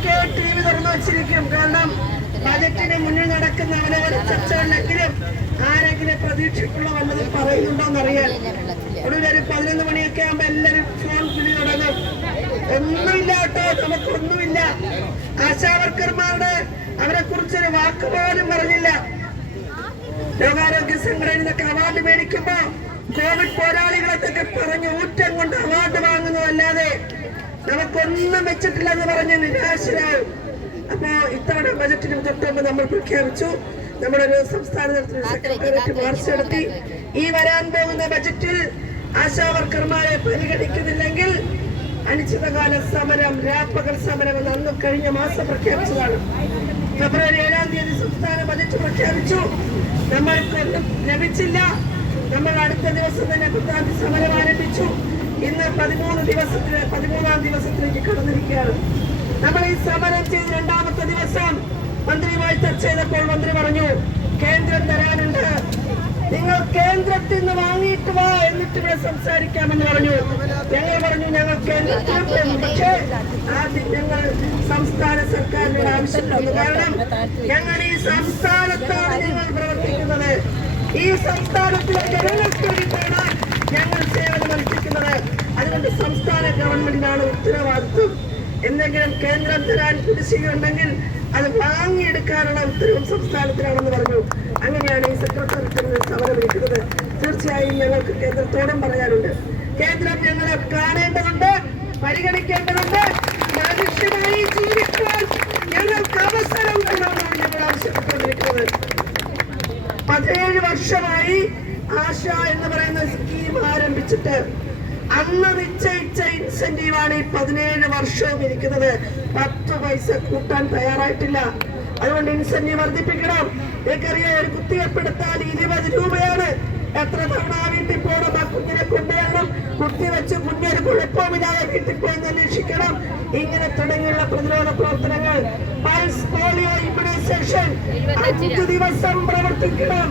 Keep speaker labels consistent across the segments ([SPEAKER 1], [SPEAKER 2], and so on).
[SPEAKER 1] മണിക്ക് T V തുറന്നു വെച്ചിരിക്കും. കാരണം ബജറ്റിന് മുന്നിൽ നടക്കുന്ന അവരവർ ചർച്ചകളിലെങ്കിലും ആരെങ്കിലും പ്രതീക്ഷയ്ക്കുള്ള വല്ലതും പറയുന്നുണ്ടോന്നറിയാൻ. ഒടുവിൽ ഒരു പതിനൊന്ന് മണിയൊക്കെ ആകുമ്പോ എല്ലാവരും ഫോൺ വിളി തുടങ്ങും. ഒന്നുമില്ല കേട്ടോ നമുക്കൊന്നുമില്ല. ആശാവർക്കർമാരുടെ അവരെ കുറിച്ചൊരു വാക്ക് പോലും പറഞ്ഞില്ല. ലോകാരോഗ്യ സംഘടന അവാർഡ് മേടിക്കുമ്പോ കോവിഡ് പോരാളികളെ തന്നെ പറഞ്ഞ് ഊറ്റം കൊണ്ട് അവാർഡ് വാങ്ങുന്നതല്ലാതെ നമുക്കൊന്നും വെച്ചിട്ടില്ല എന്ന് പറഞ്ഞ് നിരാശരാകും അപ്പോ ഇത്തവണ ബജറ്റിന് തൊട്ടുമ്പ് നമ്മൾ പ്രഖ്യാപിച്ചു നമ്മുടെ ഒരു സംസ്ഥാന തലത്തിൽ സെക്രട്ടേറിയറ്റ് മാർച്ച് നടത്തി. ഈ വരാൻ പോകുന്ന ബജറ്റിൽ ആശാവർക്കർമാരെ പരിഗണിക്കുന്നില്ലെങ്കിൽ അനിശ്ചിതകാല സമരം രാപ്പകൽ സമരം എന്ന് അന്ന് കഴിഞ്ഞ മാസം പ്രഖ്യാപിച്ചതാണ്. ഫെബ്രുവരി ഏഴാം തീയതി സംസ്ഥാന ബജറ്റ് പ്രഖ്യാപിച്ചു. നമ്മൾക്കൊന്നും ലഭിച്ചില്ല. നമ്മൾ അടുത്ത ദിവസം തന്നെ പത്താം തീയതി സമരം ആരംഭിച്ചു. ഇന്ന് പതിമൂന്ന് ദിവസത്തിന് പതിമൂന്നാം ദിവസത്തിലേക്ക് കടന്നിരിക്കുകയാണ്. നമ്മൾ ഈ സമരം ചെയ്ത് രണ്ടാമത്തെ ദിവസം മന്ത്രിയുമായി ചർച്ച ചെയ്തപ്പോൾ മന്ത്രി പറഞ്ഞു കേന്ദ്രം തരാനുണ്ട്. നിങ്ങൾ കേന്ദ്രത്തിൽ നിന്ന് വാങ്ങിയിട്ട് വാ എന്നിട്ട് ഇവിടെ സംസാരിക്കാമെന്ന് പറഞ്ഞു. ഞങ്ങൾ പറഞ്ഞു ഞങ്ങൾ കേന്ദ്രത്തിൽ പോകും പക്ഷേ ആദ്യം ഞങ്ങൾ സംസ്ഥാന സർക്കാരിനോട് ആവശ്യപ്പെടുന്നു കാരണം ഞങ്ങൾ ഈ സംസ്ഥാനത്താണ് ഞങ്ങൾ പ്രവർത്തിക്കുന്നത്. ഈ സംസ്ഥാനത്തിലെ ജനങ്ങൾക്ക് വേണ്ടിയിട്ടാണ് ഞങ്ങൾ അതുകൊണ്ട് സംസ്ഥാന ഗവൺമെന്റിനാണ് ഉത്തരവാദിത്വം. എന്തെങ്കിലും കേന്ദ്രം തരാൻ കുടിശ്ശികയുണ്ടെങ്കിൽ അത് വാങ്ങിയെടുക്കാനുള്ള ഉത്തരവും സംസ്ഥാനത്തിനാണെന്ന് പറഞ്ഞു. അങ്ങനെയാണ് ഈ സെക്രട്ടറി സമരം വിളിക്കുന്നത് തീർച്ചയായും ഞങ്ങൾക്ക് കേന്ദ്രത്തോടും പറയാനുണ്ട്. കേന്ദ്രം ഞങ്ങളെ കാണേണ്ടതുണ്ട് പരിഗണിക്കേണ്ടതുണ്ട്. മനുഷ്യനായി ജീവിക്കാൻ ഞങ്ങൾക്ക് അവസരം വേണമെന്നാണ് ഞങ്ങൾ ആവശ്യപ്പെട്ടുകൊണ്ടിരിക്കുന്നത്. പതിനേഴ് വർഷമായി ആശ എന്ന് പറയുന്ന സ്കീം ആരംഭിച്ചിട്ട് അന്ന് നിശ്ചയിച്ച ഇൻസെന്റീവാണ് ഈ പതിനേഴ് വർഷവും ഇരിക്കുന്നത്. പത്ത് പൈസ കൂട്ടാൻ തയ്യാറായിട്ടില്ല. അതുകൊണ്ട് ഇൻസെന്റീവ് വർദ്ധിപ്പിക്കണം. നിങ്ങൾക്കറിയാം ഒരു കുത്തിവെപ്പെടുത്താൻ ഇരുപത് രൂപയാണ്. എത്ര തവണ വീട്ടിൽ പോകണം ആ കുഞ്ഞിനെ കൊണ്ടുവരണം. കുത്തിവെച്ച് കുഞ്ഞൊരു കുഴപ്പമില്ലാതെ വീട്ടിൽ പോയി അന്വേഷിക്കണം ഇങ്ങനെ തുടങ്ങിയുള്ള പ്രതിരോധ പ്രവർത്തനങ്ങൾ. Pulse polio immunisation. അഞ്ചു ദിവസം പ്രവർത്തിക്കണം.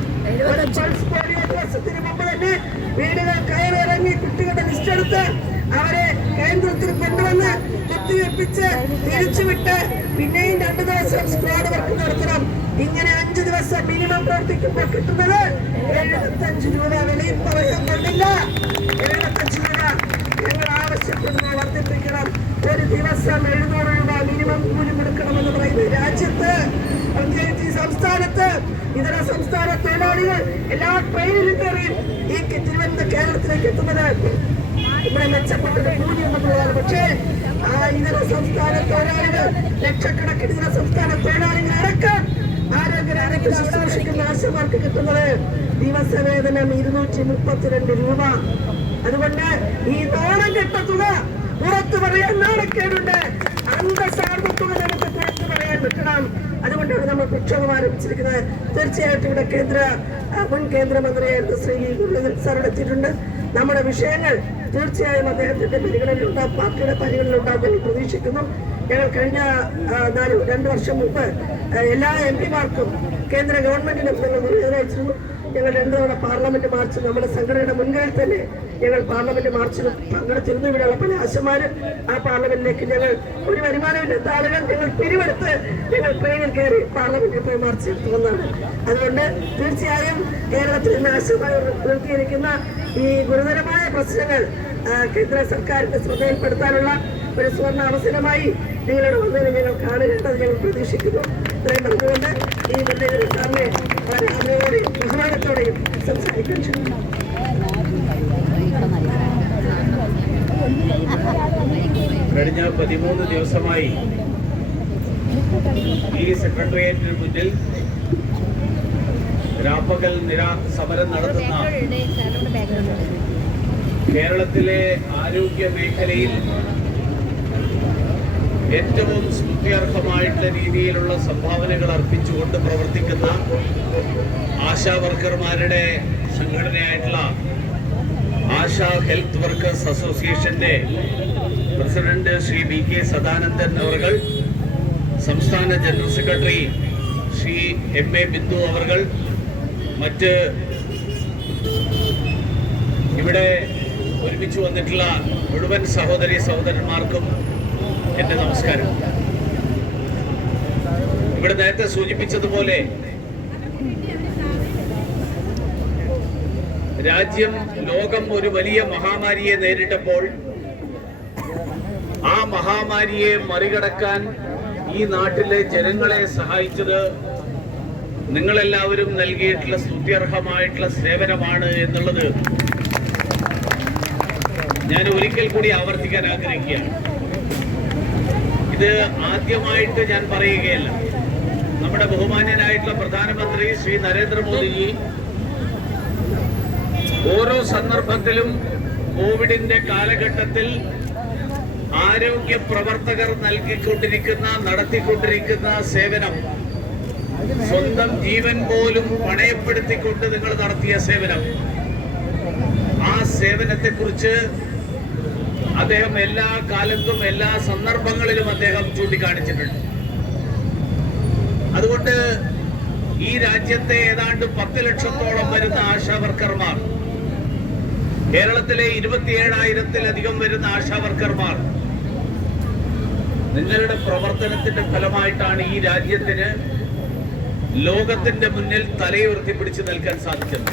[SPEAKER 1] ഒരു പൾസ് പോളിയോ ദിവസത്തിന് മുമ്പ് തന്നെ വീടുകൾ കയറിറങ്ങി കുട്ടികളുടെ ലിസ്റ്റെടുത്ത് അവരെ കേന്ദ്രത്തിൽ കൊണ്ടുവന്ന് കുത്തിവെപ്പിച്ച് തിരിച്ചുവിട്ട് പിന്നെയും രണ്ടു ദിവസം സ്ക്വാഡ് വർക്ക് നടത്തണം. ഇങ്ങനെ അഞ്ചു ദിവസം മിനിമം പ്രവർത്തിക്കുമ്പോൾ കിട്ടുന്നത് എഴുപത്തഞ്ച് രൂപ വിലയും പറയാൻ കൊണ്ടില്ല എഴുപത്തഞ്ച് രൂപ ഞങ്ങൾ ആവശ്യപ്പെടുന്ന വർദ്ധിപ്പിക്കണം. ഒരു ദിവസം എഴുന്നൂറ് രൂപ മിനിമം കൂലി കൊടുക്കണമെന്ന് പറയുന്ന രാജ്യത്ത് പ്രത്യേകിച്ച് ഈ സംസ്ഥാനത്ത് ഇതര സംസ്ഥാന തൊഴിലാളികൾ എല്ലാ ട്രെയിനിലും കയറി ഈ തിരുവനന്തപുരം കേരളത്തിലേക്ക് എത്തുന്നത് ഇവിടെ മെച്ചപ്പെട്ട കൂലി എന്നുള്ളതാണ് പക്ഷേ ആ ഇതര സംസ്ഥാന തൊഴിലാളികൾ ലക്ഷക്കണക്കിന് ഇതര സംസ്ഥാന തൊഴിലാളികൾ അടക്കം ആരോഗ്യരാജ്യത്തിൽ ശുശ്രൂഷിക്കുന്ന ആശമാർക്ക് കിട്ടുന്നത് ദിവസവേതനം ഇരുന്നൂറ്റി മുപ്പത്തിരണ്ട് രൂപ. അതുകൊണ്ട് ഈ നാണം കെട്ട പുറത്തു പറയാൻ നാണക്കേടുണ്ട്. അന്തസാർന്ന തുക നമുക്ക് പുറത്തു പറയാൻ പറ്റണം അതുകൊണ്ടാണ് നമ്മൾ പ്രക്ഷോഭം ആരംഭിച്ചിരിക്കുന്നത് തീർച്ചയായിട്ടും ഇവിടെ കേന്ദ്ര മുൻ കേന്ദ്രമന്ത്രിയായിരുന്ന ശ്രീ ഗുരുനാഥൻ സാർ എടുത്തിട്ടുണ്ട് നമ്മുടെ വിഷയങ്ങൾ തീർച്ചയായും അദ്ദേഹത്തിന്റെ പരിഗണനയിലുണ്ടാവും പാർട്ടിയുടെ പരിഗണനയിൽ എന്ന് പ്രതീക്ഷിക്കുന്നു. ഞങ്ങൾ കഴിഞ്ഞ നാല് രണ്ട് വർഷം മുമ്പ് എല്ലാ എം പിമാർക്കും കേന്ദ്ര ഗവൺമെന്റിനും ഞങ്ങൾ നിർദ്ദേശിച്ചിരുന്നു ഞങ്ങൾ രണ്ടു തവണ പാർലമെന്റ് മാർച്ച് നമ്മുടെ സംഘടനയുടെ മുൻകൈയിൽ തന്നെ ഞങ്ങൾ പാർലമെന്റ് മാർച്ചിൽ പങ്കെടുത്തിരുന്നു. ഇവിടെയുള്ള പല ആശമാര് ആ പാർലമെന്റിലേക്ക് ഞങ്ങൾ ഒരു വരുമാനമില്ലാത്ത ആളുകൾ ഞങ്ങൾ പിരിവെടുത്ത് ഞങ്ങൾ ട്രെയിനിൽ കയറി പാർലമെന്റിൽ പോയി മാർച്ച് എടുത്തു അതുകൊണ്ട് തീർച്ചയായും കേരളത്തിൽ ഇന്ന് ആശമായി ഈ ഗുരുതരമായ പ്രശ്നങ്ങൾ കേന്ദ്ര സർക്കാരിന്റെ ശ്രദ്ധയിൽപ്പെടുത്താനുള്ള ഒരു സുവർണ അവസരമായി നിങ്ങളുടെ വന്നതിന് ഞങ്ങൾ കാണുകേണ്ടത് ഞങ്ങൾ പ്രതീക്ഷിക്കുന്നു. ഇത്രയും പറഞ്ഞുകൊണ്ട് ഈ മുരളീധരൻ സാറിനെ വളരെ ആദരവോടെയും ബഹുമാനത്തോടെയും സംസാരിക്കാൻ ശ്രമിക്കുന്നു
[SPEAKER 2] കഴിഞ്ഞ പതിമൂന്ന് ദിവസമായി ഈ സെക്രട്ടേറിയറ്റിന് മുന്നിൽ രാപ്പകൽ നിരാ സമരം നടത്തുന്ന കേരളത്തിലെ ആരോഗ്യ മേഖലയിൽ ഏറ്റവും സ്തുത്യർഹമായിട്ടുള്ള രീതിയിലുള്ള സംഭാവനകൾ അർപ്പിച്ചുകൊണ്ട് പ്രവർത്തിക്കുന്ന ആശാ വർക്കർമാരുടെ സംഘടനയായിട്ടുള്ള ആശാ ഹെൽത്ത് വർക്കേഴ്സ് അസോസിയേഷന്റെ president Shri V K Sadanandan അവർകൾ സംസ്ഥാന general secretary Shri M A Bindu അവർ മറ്റ് ഇവിടെ ഒരു ഒരുമിച്ച് വന്നിട്ടുള്ള മുഴുവൻ സഹോദരി സഹോദരന്മാർക്കും എന്റെ നമസ്കാരം. ഇവിടെ നേരത്തെ സൂചിപ്പിച്ചതുപോലെ രാജ്യം ലോകം ഒരു വലിയ മഹാമാരിയെ നേരിട്ടപ്പോൾ ആ മഹാമാരിയെ മറികടക്കാൻ ഈ നാട്ടിലെ ജനങ്ങളെ സഹായിച്ചത് നിങ്ങളെല്ലാവരും നൽകിയിട്ടുള്ള സ്തുത്യർഹമായിട്ടുള്ള സേവനമാണ് എന്നുള്ളത് ഞാൻ ഒരിക്കൽ കൂടി ആവർത്തിക്കാൻ ആഗ്രഹിക്കുകയാണ്. ഇത് ആദ്യമായിട്ട് ഞാൻ പറയുകയല്ല. നമ്മുടെ ബഹുമാന്യനായിട്ടുള്ള പ്രധാനമന്ത്രി ശ്രീ നരേന്ദ്രമോദിജി ഓരോ സന്ദർഭത്തിലും കോവിഡിന്റെ കാലഘട്ടത്തിൽ ആരോഗ്യ പ്രവർത്തകർ നൽകിക്കൊണ്ടിരിക്കുന്ന നടത്തിക്കൊണ്ടിരിക്കുന്ന സേവനം സ്വന്തം ജീവൻ പോലും പണയപ്പെടുത്തിക്കൊണ്ട് നിങ്ങൾ നടത്തിയ സേവനം ആ സേവനത്തെക്കുറിച്ച് അദ്ദേഹം എല്ലാ കാലത്തും എല്ലാ സന്ദർഭങ്ങളിലും അദ്ദേഹം ചൂണ്ടിക്കാണിച്ചിട്ടുണ്ട്. അതുകൊണ്ട് ഈ രാജ്യത്തെ ഏതാണ്ട് പത്ത് ലക്ഷത്തോളം വരുന്ന ആശാവർക്കർമാർ കേരളത്തിലെ ഇരുപത്തിയേഴായിരത്തിലധികം വരുന്ന ആശാവർക്കർമാർ നിങ്ങളുടെ പ്രവർത്തനത്തിന്റെ ഫലമായിട്ടാണ് ഈ രാജ്യത്തിന് ലോകത്തിന്റെ മുന്നിൽ തലയുയർത്തി പിടിച്ചു നിൽക്കാൻ സാധിച്ചത്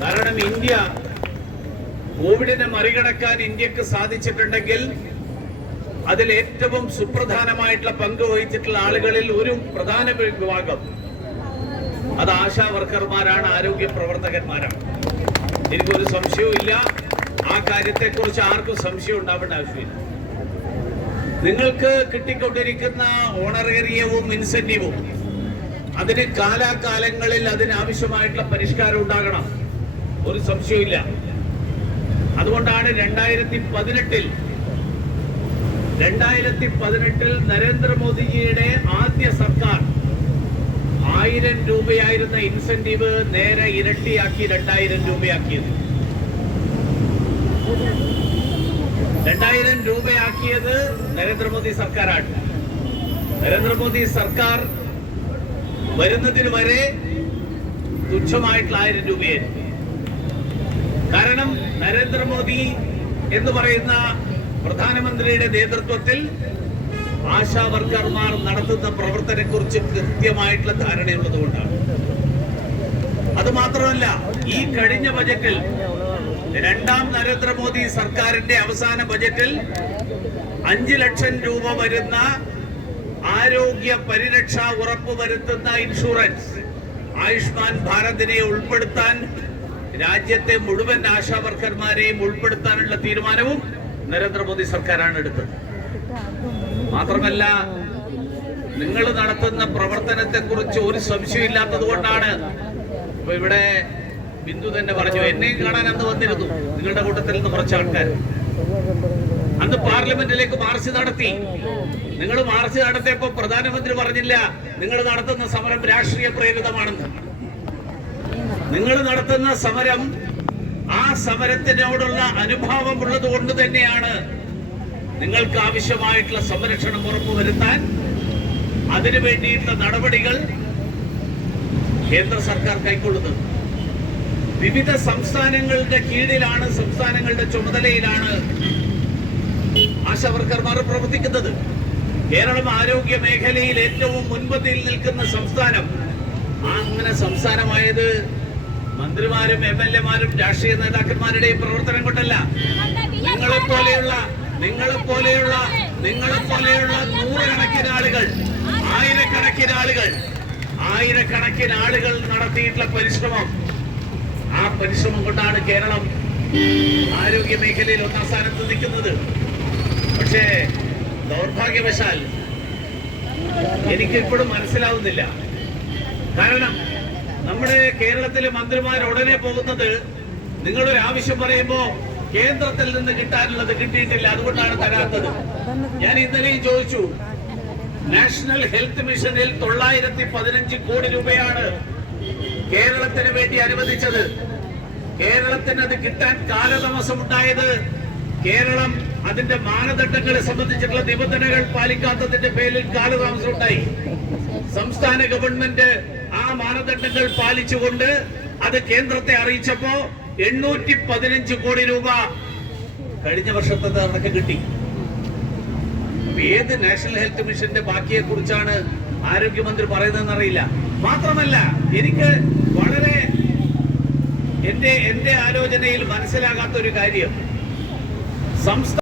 [SPEAKER 2] കാരണം ഇന്ത്യ കോവിഡിനെ മറികടക്കാൻ ഇന്ത്യയ്ക്ക് സാധിച്ചിട്ടുണ്ടെങ്കിൽ അതിൽ ഏറ്റവും സുപ്രധാനമായിട്ടുള്ള പങ്ക് വഹിച്ചിട്ടുള്ള ആളുകളിൽ ഒരു പ്രധാന വിഭാഗം അത് ആശാ വർക്കർമാരാണ് ആരോഗ്യ പ്രവർത്തകന്മാരാണ്. എനിക്കൊരു സംശയവും ഇല്ല. ആ കാര്യത്തെക്കുറിച്ച് ആർക്കും സംശയം ഉണ്ടാവേണ്ട ആവശ്യമില്ല. നിങ്ങൾക്ക് കിട്ടിക്കൊണ്ടിരിക്കുന്ന ഓണറേറിയവും ഇൻസെന്റീവും അതിന് കാലാകാലങ്ങളിൽ അതിനാവശ്യമായിട്ടുള്ള പരിഷ്കാരം ഉണ്ടാകണം. ഒരു സംശയമില്ല അതുകൊണ്ടാണ് രണ്ടായിരത്തി പതിനെട്ടിൽ രണ്ടായിരത്തി പതിനെട്ടിൽ നരേന്ദ്രമോദിജിയുടെ ആദ്യ സർക്കാർ ആയിരം രൂപയായിരുന്ന ഇൻസെന്റീവ് നേരെ ഇരട്ടിയാക്കി രണ്ടായിരം രൂപയാക്കിയത്. രണ്ടായിരം രൂപയാക്കിയത് നരേന്ദ്രമോദി സർക്കാരാണ്. നരേന്ദ്രമോദി സർക്കാർ വരുന്നതിന് വരെ തുച്ഛമായിട്ടുള്ള ആയിരം രൂപയായിരുന്നു. കാരണം നരേന്ദ്രമോദി എന്ന് പറയുന്ന പ്രധാനമന്ത്രിയുടെ നേതൃത്വത്തിൽ ആശാ വർക്കർമാർ നടത്തുന്ന കുറിച്ച് കൃത്യമായിട്ടുള്ള ധാരണയുള്ളത് കൊണ്ടാണ്. അത് മാത്രമല്ല ഈ കഴിഞ്ഞ ബജറ്റിൽ രണ്ടാം നരേന്ദ്രമോദി സർക്കാരിന്റെ അവസാന ബജറ്റിൽ അഞ്ച് ലക്ഷം രൂപ വരുന്ന ആരോഗ്യ പരിരക്ഷ ഉറപ്പ് വരുത്തുന്ന ഇൻഷുറൻസ് ആയുഷ്മാൻ ഭാരതിനെ ഉൾപ്പെടുത്താൻ രാജ്യത്തെ മുഴുവൻ ആശാവർക്കർമാരെയും ഉൾപ്പെടുത്താനുള്ള തീരുമാനവും നരേന്ദ്രമോദി സർക്കാരാണ് എടുത്തത്. മാത്രമല്ല നിങ്ങൾ നടത്തുന്ന പ്രവർത്തനത്തെ കുറിച്ച് ഒരു സംശയമില്ലാത്തത് കൊണ്ടാണ് ഇപ്പൊ ഇവിടെ ബിന്ദു തന്നെ പറഞ്ഞു. എന്നെയും കാണാൻ അന്ന് വന്നിരുന്നു. നിങ്ങളുടെ കൂട്ടത്തിൽ നിന്ന് കുറച്ച് ആൾക്കാർ. അന്ന് പാർലമെന്റിലേക്ക് മാർച്ച് നടത്തി. നിങ്ങൾ മാർച്ച് നടത്തിയപ്പോ പ്രധാനമന്ത്രി പറഞ്ഞില്ല നിങ്ങൾ നടത്തുന്ന സമരം രാഷ്ട്രീയ പ്രേരിതമാണെന്ന്. നിങ്ങൾ നടത്തുന്ന സമരം ആ സമരത്തിനോടുള്ള അനുഭാവം ഉള്ളത് കൊണ്ട് തന്നെയാണ് നിങ്ങൾക്ക് ആവശ്യമായിട്ടുള്ള സംരക്ഷണം ഉറപ്പുവരുത്താൻ അതിനു വേണ്ടിയിട്ടുള്ള നടപടികൾ കേന്ദ്ര സർക്കാർ കൈക്കൊള്ളുന്നത്. വിവിധ സംസ്ഥാനങ്ങളുടെ കീഴിലാണ് സംസ്ഥാനങ്ങളുടെ ചുമതലയിലാണ് ആശാവർക്കർമാർ പ്രവർത്തിക്കുന്നത്. കേരളം ആരോഗ്യ മേഖലയിൽ ഏറ്റവും മുൻപന്തിയിൽ നിൽക്കുന്ന സംസ്ഥാനം. അങ്ങനെ സംസ്ഥാനമായത് മന്ത്രിമാരും എം എൽ എമാരും രാഷ്ട്രീയ നേതാക്കന്മാരുടെയും പ്രവർത്തനം കൊണ്ടല്ല. നിങ്ങളെ പോലെയുള്ള നിങ്ങളെ പോലെയുള്ള നിങ്ങളെ പോലെയുള്ള നൂറുകണക്കിന് ആളുകൾ ആയിരക്കണക്കിന് ആളുകൾ ആയിരക്കണക്കിന് ആളുകൾ നടത്തിയിട്ടുള്ള പരിശ്രമം. ആ പരിശ്രമം കൊണ്ടാണ് കേരളം ആരോഗ്യ മേഖലയിൽ ഒന്നാം സ്ഥാനത്ത് നിൽക്കുന്നത്. പക്ഷേ ദൗർഭാഗ്യവശാൽ എനിക്കിപ്പോഴും മനസ്സിലാവുന്നില്ല. കാരണം നമ്മുടെ കേരളത്തിലെ മന്ത്രിമാർ ഉടനെ പോകുന്നത് നിങ്ങളൊരു ആവശ്യം പറയുമ്പോ കേന്ദ്രത്തിൽ നിന്ന് കിട്ടാനുള്ളത് കിട്ടിയിട്ടില്ല അതുകൊണ്ടാണ് തരാത്തത്. ഞാൻ ഇന്നലെയും ചോദിച്ചു നാഷണൽ ഹെൽത്ത് മിഷനിൽ തൊള്ളായിരത്തി പതിനഞ്ച് കോടി രൂപയാണ് കേരളത്തിന് വേണ്ടി അനുവദിച്ചത്. കേരളത്തിന് അത് കിട്ടാൻ കാലതാമസം ഉണ്ടായത് കേരളം അതിന്റെ മാനദണ്ഡങ്ങളെ സംബന്ധിച്ചിട്ടുള്ള നിബന്ധനകൾ പാലിക്കാത്തതിന്റെ പേരിൽ കാലതാമസം ഉണ്ടായി. സംസ്ഥാന ഗവൺമെന്റ് ആ മാനദണ്ഡങ്ങൾ പാലിച്ചുകൊണ്ട് അത് കേന്ദ്രത്തെ അറിയിച്ചപ്പോ എണ്ണൂറ്റി പതിനഞ്ച് കോടി രൂപ കഴിഞ്ഞ വർഷത്തെ കണക്ക് കിട്ടി. ഏത് നാഷണൽ ഹെൽത്ത് മിഷന്റെ ബാക്കിയെ കുറിച്ചാണ് ആരോഗ്യമന്ത്രി പറയുന്നതെന്ന് അറിയില്ല മാത്രമല്ല എനിക്ക് വളരെ എന്റെ എന്റെ ആലോചനയിൽ മനസ്സിലാകാത്ത ഒരു കാര്യം. സംസ്ഥാന